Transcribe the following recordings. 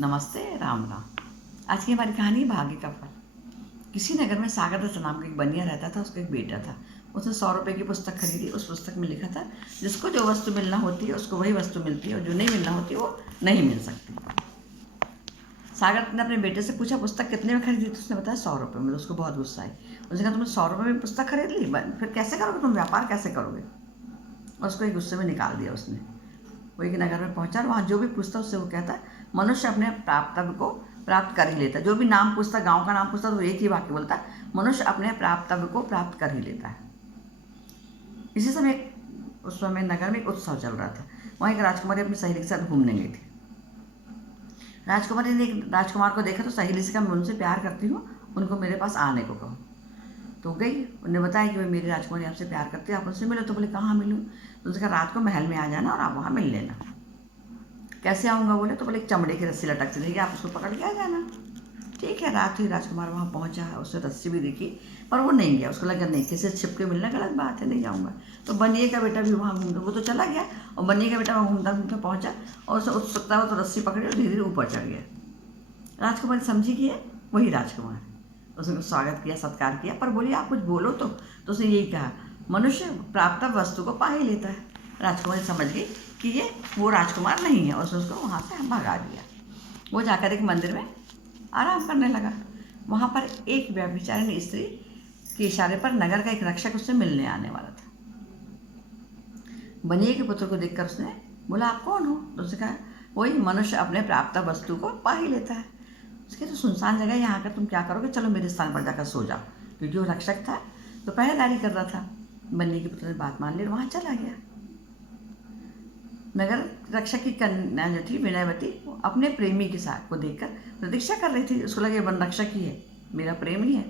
नमस्ते, राम राम। आज की हमारी कहानी भाग्य का फल। किसी नगर में सागर दत्त नाम का एक बनिया रहता था। उसका एक बेटा था। उसने 100 रुपये की पुस्तक खरीदी। उस पुस्तक में लिखा था, जिसको जो वस्तु मिलना होती है उसको वही वस्तु मिलती है, और जो नहीं मिलना होती वो नहीं मिल सकती। सागर ने अपने बेटे से पूछा, पुस्तक कितने में खरीदी? तो उसने बताया 100 रुपये में। तो उसको बहुत गुस्सा आई। उसने कहा, तुमने 100 रुपये में पुस्तक खरीद ली, फिर कैसे करोगे? तुम व्यापार कैसे करोगे? और उसको एक गुस्से में निकाल दिया उसने। वो एक नगर में पहुंचा और वहाँ जो भी पूछता उससे वो कहता, मनुष्य अपने प्राप्तव्य को प्राप्त कर ही लेता है। जो भी नाम पूछता, गांव का नाम पूछता, तो एक ही वाक्य बोलता, मनुष्य अपने प्राप्तव्य को प्राप्त कर ही लेता है। इसी समय उस समय नगर में एक उत्सव चल रहा था। वहाँ एक राजकुमारी अपनी सहेली के साथ घूमने गई थी। राजकुमारी ने एक राजकुमार को देखा तो सहेली से कहा, मैं उनसे प्यार करती हूँ, उनको मेरे पास आने को कहो। तो गई। उन्होंने बताया कि भाई मेरी राजकुमारी आपसे प्यार करती है, आप उनसे मिलो। तो बोले, कहाँ मिलूँ? तो उसने कहा, रात को महल में आ जाना और आप वहाँ मिल लेना। कैसे आऊँगा? बोले। तो बोले, एक चमड़े की रस्सी लटक से रहेगी, आप उसको पकड़ के आ जाना। ठीक है। रात हुई, राजकुमार वहाँ पहुँचा, उसने रस्सी भी देखी, पर वो नहीं गया। उसको लगा नहीं, किसी से छिप के मिलना गलत बात है, नहीं जाऊँगा। तो बनिए का बेटा भी वहाँ घूमता, वो तो चला गया, और बनिए का बेटा वहाँ घूमता घूमता पहुँचा, और उसे उत्सुकता हो तो रस्सी पकड़ी और धीरे धीरे ऊपर चढ़ गया। राजकुमारी समझी कि है वही राजकुमार। उसने स्वागत किया, सत्कार किया, पर बोली, आप कुछ बोलो तो। उसने यही कहा, मनुष्य प्राप्त वस्तु को पा ही लेता है। राजकुमारी समझ गई कि ये वो राजकुमार नहीं है, और उसने उसको वहाँ से भगा दिया। वो जाकर एक मंदिर में आराम करने लगा। वहाँ पर एक व्यभिचारिणी स्त्री के इशारे पर नगर का एक रक्षक उससे मिलने आने वाला था। बनिए के पुत्र को देखकर उसने बोला, आप कौन हो? तो उसने कहा, वही मनुष्य अपने प्राप्त वस्तु को पा ही लेता है। उसके तो सुनसान जगह, यहाँ आकर तुम क्या करोगे? चलो मेरे स्थान पर जाकर सो जाओ। क्योंकि वो रक्षक था तो पहरेदारी कर रहा था। बनिए के पुत्र ने बात मान ली और वहाँ चला गया। नगर रक्षक की कन्या जो थी विनयवती, वो अपने प्रेमी के साथ को देखकर प्रतीक्षा कर रही थी। उसको लगे वन रक्षक ही है, मेरा प्रेमी है।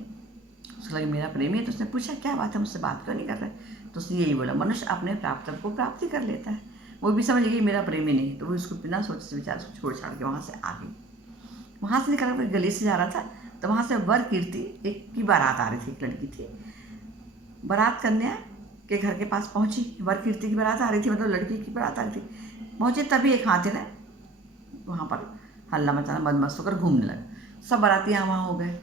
उसको लगे मेरा प्रेमी है। तो उसने पूछा, क्या बात है, मुझसे बात क्यों नहीं कर रहे? तो उसने यही बोला, मनुष्य अपने प्राप्त को प्राप्ति कर लेता है। वो भी समझ गई मेरा प्रेमी नहीं। तो वो उसको बिना सोचे विचार उसको छोड़ छाड़ के वहाँ से आ गई। वहाँ से निकल कर गली से जा रहा था तो वहाँ से वर कीर्ति एक की बारात आ रही थी। एक लड़की थी, बारात कन्या के घर के पास पहुँची। वर कीर्ति की बारात आ रही थी, मतलब लड़की की बारात आ रही थी। पहुँचे तभी एक हाथी ने वहाँ पर हल्ला मचाना बदमस्त होकर घूमने लगा। सब बारातियाँ वहाँ हो गए।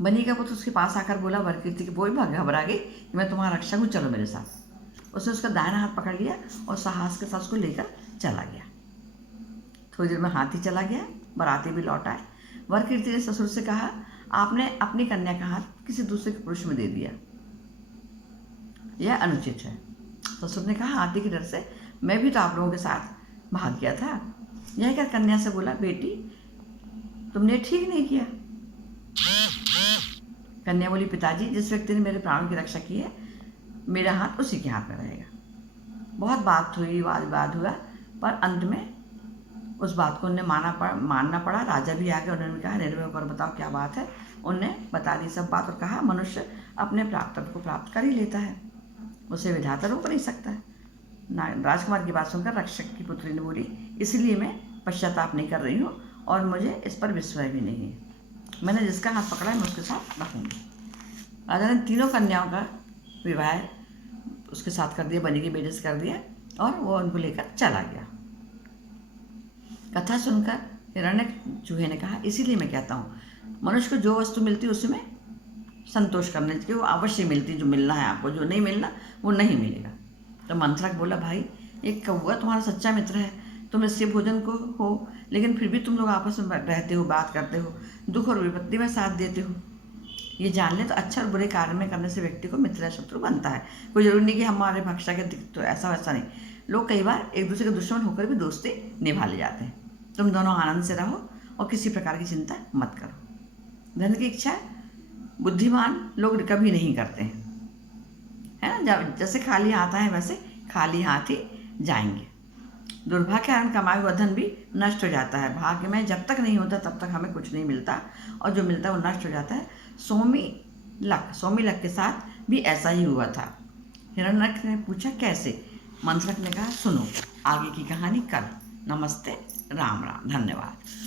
बनी का पुत्र उसके पास आकर बोला वर कीर्ति की, वो भी घबरा गई कि मैं तुम्हारा रक्षक हूँ, चलो मेरे साथ। उसने उसका दाहिना हाथ पकड़ लिया और साहस के साथ उसको लेकर चला गया। थोड़ी देर में हाथी चला गया, बाराती भी लौट आए। वर कीर्ति ने ससुर से कहा, आपने अपनी कन्या का हाथ किसी दूसरे के पुरुष में दे दिया, यह अनुचित है। ससुर ने कहा, हाथी के डर से मैं भी तो आप लोगों के साथ भाग गया था। यह कर कन्या से बोला, बेटी तुमने ठीक नहीं किया। कन्या बोली, पिताजी जिस व्यक्ति ने मेरे प्राणों की रक्षा की है, मेरा हाथ उसी के हाथ में रहेगा। बहुत बात हुई, वाद विवाद हुआ, पर अंत में उस बात को उन्हें मानना पड़ा। राजा भी आ गए। उन्होंने कहा, निर्भय होकर बताओ क्या बात है। उनने बता दी सब बात और कहा, मनुष्य अपने प्राप्त को प्राप्त कर ही लेता है, उसे विधाता रोक नहीं सकता है। राजकुमार की बात सुनकर रक्षक की पुत्री ने बोली, इसलिए मैं पश्चाताप नहीं कर रही हूँ और मुझे इस पर विश्वास भी नहीं है। मैंने जिसका हाथ पकड़ा है मैं उसके साथ रखूँगी। राजा ने तीनों कन्याओं का विवाह उसके साथ कर दिया, बनी के बेटे से कर दिया, और वो उनको लेकर चला गया। कथा सुनकर हिरण्यक चूहे ने कहा, इसीलिए मैं कहता हूँ मनुष्य को जो वस्तु मिलती है उसमें संतोष करने चाहिए। वो अवश्य मिलती, जो मिलना है आपको, जो नहीं मिलना वो नहीं मिलेगा। तो मंत्रक बोला, भाई एक कौवा तुम्हारा सच्चा मित्र है, तुम इससे भोजन को हो, लेकिन फिर भी तुम लोग आपस में रहते हो, बात करते हो, दुख और विपत्ति में साथ देते हो। ये जान ले तो अच्छा और बुरे कार्य में करने से व्यक्ति को मित्र या शत्रु बनता है। कोई जरूरी नहीं कि हमारे भक्षा के तो ऐसा वैसा नहीं। लोग कई बार एक दूसरे के दुश्मन होकर भी दोस्ती निभा ले जाते हैं। तुम दोनों आनंद से रहो और किसी प्रकार की चिंता मत करो। धन की इच्छा बुद्धिमान लोग कभी नहीं करते हैं, है ना। जैसे खाली हाथ आए वैसे खाली हाथ ही जाएंगे। दुर्भाग्य के कारण कमाया हुआ धन भी नष्ट हो जाता है। भाग्य में जब तक नहीं होता तब तक हमें कुछ नहीं मिलता, और जो मिलता है वो नष्ट हो जाता है। सोमी लक के साथ भी ऐसा ही हुआ था। हिरण्यक ने पूछा, कैसे? मंत्रक ने कहा, सुनो आगे की कहानी कल। नमस्ते, राम राम, धन्यवाद।